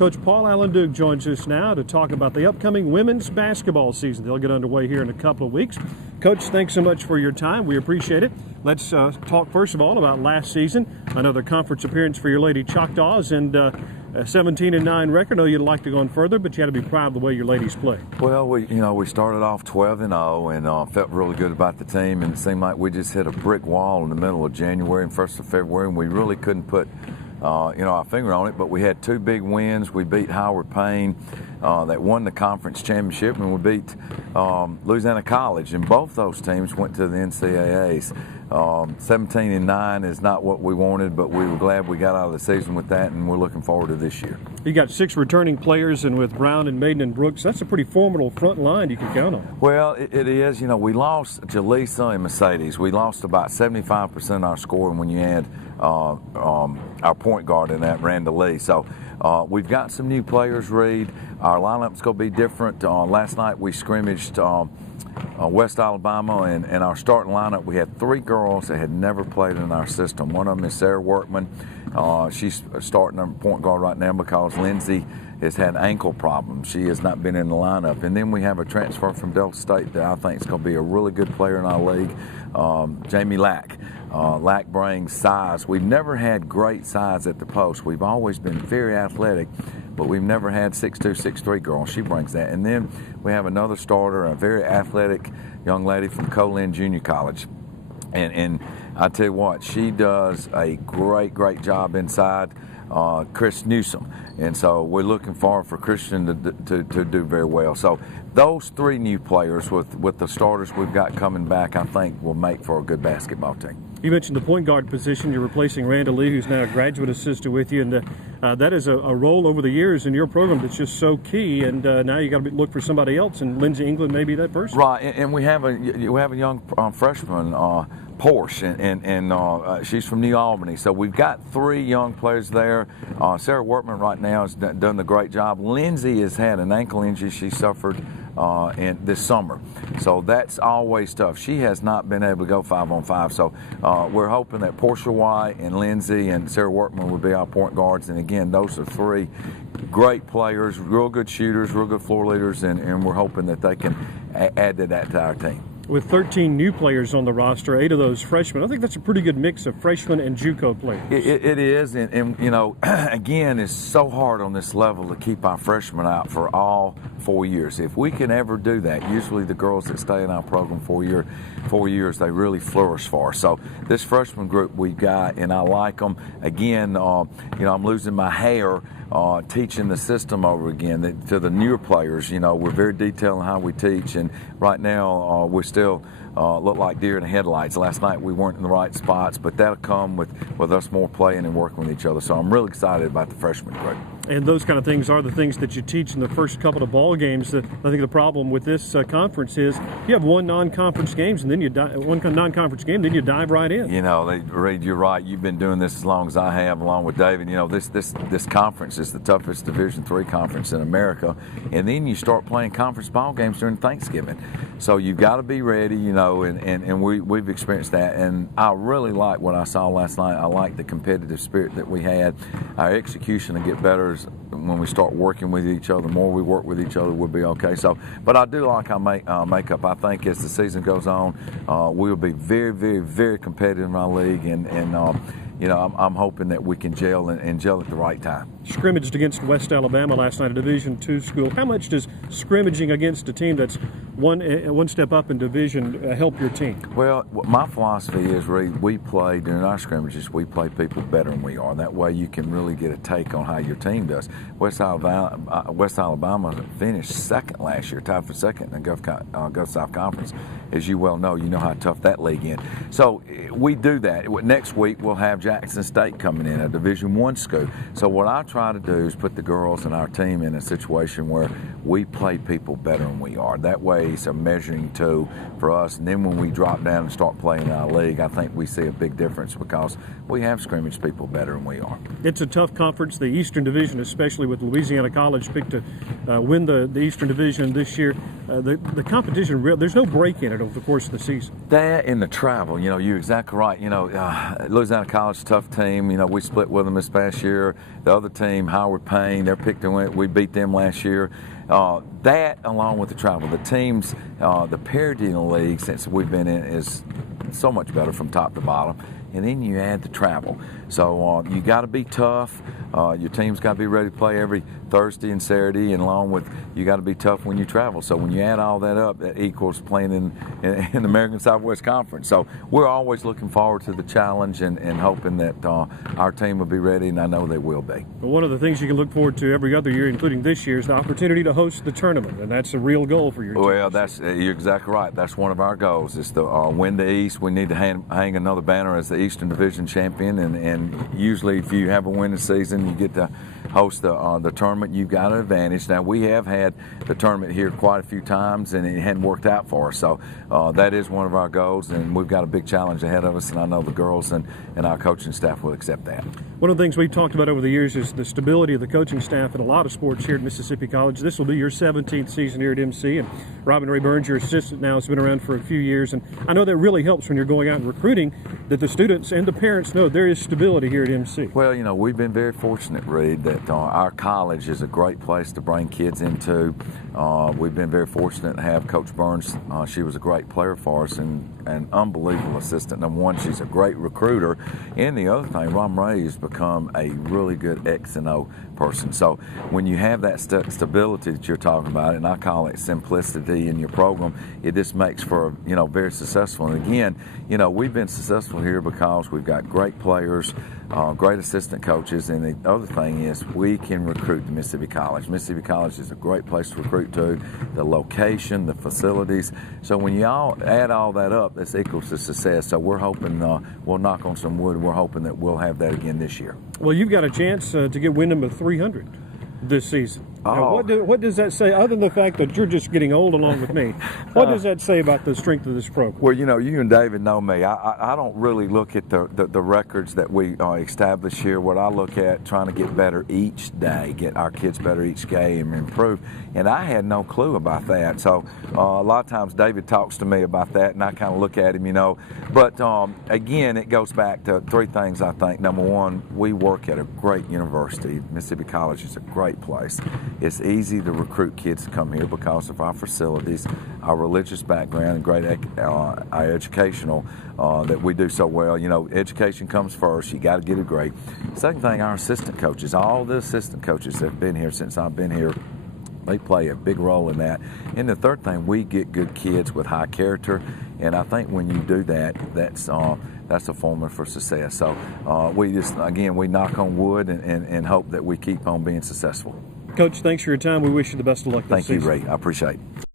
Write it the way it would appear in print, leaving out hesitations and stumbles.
Coach Paul Allen Duke joins us now to talk about the upcoming women's basketball season. They'll get underway here in a couple of weeks. Coach, thanks so much for your time. We appreciate it. Let's talk first of all about last season. Another conference appearance for your Lady Choctaws and a 17-9 record. I know you'd like to go on further, but you had to be proud of the way your ladies played. Well, we started off 12-0 and felt really good about the team, and it seemed like we just hit a brick wall in the middle of January and 1st of February, and we really couldn't put our finger on it. But we had two big wins. We beat Howard Payne, that won the conference championship, and we beat Louisiana College, and both those teams went to the NCAAs. 17-9 is not what we wanted, but we were glad we got out of the season with that, and we're looking forward to this year. You got 6 returning players, and with Brown and Maiden and Brooks, that's a pretty formidable front line you can count on. Well, it is. We lost Jaleesa and Mercedes. We lost about 75% of our scoring when you add our point guard in that, Randall Lee. So we've got some new players, Reed. Our lineup's going to be different. Last night we scrimmaged West Alabama, and our starting lineup, we had 3 girls that had never played in our system. One of them is Sarah Workman. She's starting her point guard right now because Lindsay has had ankle problems. She has not been in the lineup. And then we have a transfer from Delta State that I think is going to be a really good player in our league, Jamie Lack. Lack brings size. We've never had great size at the post. We've always been very athletic, but we've never had 6'2", 6'3" girl. She brings that. And then we have another starter, a very athletic young lady from Colin Junior College. And I tell you what, she does a great job inside. Chris Newsom, and so we're looking forward for Christian to do very well. So those 3 new players with the starters we've got coming back, I think will make for a good basketball team. You mentioned the point guard position. You're replacing Randall Lee, who's now a graduate assistant with you, and that is a role over the years in your program that's just so key. And now you got to look for somebody else, and Lindsay England may be that person. Right, and we have a young freshman, Porsche, and she's from New Albany. So we've got 3 young players there. Sarah Workman right now has done a great job. Lindsay has had an ankle injury she suffered this summer. So that's always tough. She has not been able to go 5-on-5. So we're hoping that Portia White and Lindsay and Sarah Workman will be our point guards. And again, those are 3 great players, real good shooters, real good floor leaders, and we're hoping that they can add to that to our team. With 13 new players on the roster, 8 of those freshmen, I think that's a pretty good mix of freshmen and JUCO players. It is, and again, it's so hard on this level to keep our freshmen out for all 4 years. If we can ever do that, usually the girls that stay in our program 4 years, they really flourish for us. So this freshman group we got, and I like them. Again, I'm losing my hair teaching the system over again to the newer players. We're very detailed in how we teach, and right now we're still look like deer in the headlights. Last night we weren't in the right spots, but that'll come with us more playing and working with each other. So I'm really excited about the freshman group. And those kind of things are the things that you teach in the first couple of ball games. I think the problem with this conference is you have one non-conference games, and then one non-conference game, then you dive right in. Reed, you're right. You've been doing this as long as I have, along with David. This conference is the toughest Division III conference in America, and then you start playing conference ball games during Thanksgiving. So you've got to be ready, and we've experienced that. And I really like what I saw last night. I like the competitive spirit that we had. Our execution will get better when we start working with each other. The more we work with each other, we'll be okay. So, but I do like our makeup. I think as the season goes on, we'll be very, very, very competitive in our league, and I'm hoping that we can gel and gel at the right time. Scrimmaged against West Alabama last night, a Division II school. How much does scrimmaging against a team that's one step up in division help your team? Well, my philosophy is, we play during our scrimmages, we play people better than we are. That way you can really get a take on how your team does. West Alabama finished second last year, tied for second in the Gulf South Conference. As you well know, you know how tough that league is. So we do that. Next week we'll have Jackson State coming in, a Division I school. So what I try to do is put the girls and our team in a situation where we play people better than we are. That way it's a measuring tool for us. And then when we drop down and start playing in our league, I think we see a big difference because we have scrimmaged people better than we are. It's a tough conference. The Eastern Division, especially with Louisiana College, picked to win the Eastern Division this year. The competition, there's no break in it over the course of the season. That and the travel, you're exactly right. Louisiana College College, tough team. You know, we split with them this past year. The other team, Howard Payne, they're picked to win. We beat them last year. That, along with the travel, the teams, the parity in the league since we've been in is so much better from top to bottom. And then you add the travel. So you got to be tough. Your team's got to be ready to play every Thursday and Saturday, and along with you got to be tough when you travel. So when you add all that up, that equals playing in the American Southwest Conference. So we're always looking forward to the challenge and hoping that our team will be ready, and I know they will be. Well, one of the things you can look forward to every other year, including this year, is the opportunity to host the tournament, and that's a real goal for your team. Well, you're exactly right. That's one of our goals is to win the East. We need to hang another banner as the Eastern Division champion, and usually if you have a winning season, you get to host the tournament. You've got an advantage. Now, we have had the tournament here quite a few times, and it hadn't worked out for us. So that is one of our goals, and we've got a big challenge ahead of us, and I know the girls and our coaching staff will accept that. One of the things we've talked about over the years is the stability of the coaching staff in a lot of sports here at Mississippi College. This will be your 17th season here at MC, and Robin Ray Burns, your assistant now, has been around for a few years, and I know that really helps when you're going out and recruiting, that the students and the parents know there is stability here at MC. Well, you know, we've been very fortunate, Reed, that our college is a great place to bring kids into. We've been very fortunate to have Coach Burns. She was a great player for us and an unbelievable assistant. Number one, she's a great recruiter. And the other thing, Ron Ray has become a really good X and O person. So when you have that stability that you're talking about, and I call it simplicity in your program, it just makes for, you know, very successful. And again, you know, we've been successful here because we've got great players, great assistant coaches, and the other thing is we can recruit to Mississippi College. Mississippi College is a great place to recruit to, the location, the facilities. So when you all add all that up, this equals to success. So we're hoping, we'll knock on some wood, we're hoping that we'll have that again this year. Well, you've got a chance to get Wyndham of 300 this season. Now, what does that say, other than the fact that you're just getting old along with me? What does that say about the strength of this program? Well, you know, you and David know me. I don't really look at the records that we establish here. What I look at, trying to get better each day, get our kids better each game, improve. And I had no clue about that. So a lot of times David talks to me about that, and I kind of look at him, you know. But again, it goes back to three things, I think. Number one, we work at a great university. Mississippi College is a great place. It's easy to recruit kids to come here because of our facilities, our religious background, and great our educational that we do so well. You know, education comes first. You got to get it great. Second thing, our assistant coaches, all the assistant coaches that have been here since I've been here, they play a big role in that. And the third thing, we get good kids with high character, and I think when you do that, that's a formula for success. So we just, again, we knock on wood and hope that we keep on being successful. Coach, thanks for your time. We wish you the best of luck this season. Thank you, Ray. I appreciate it.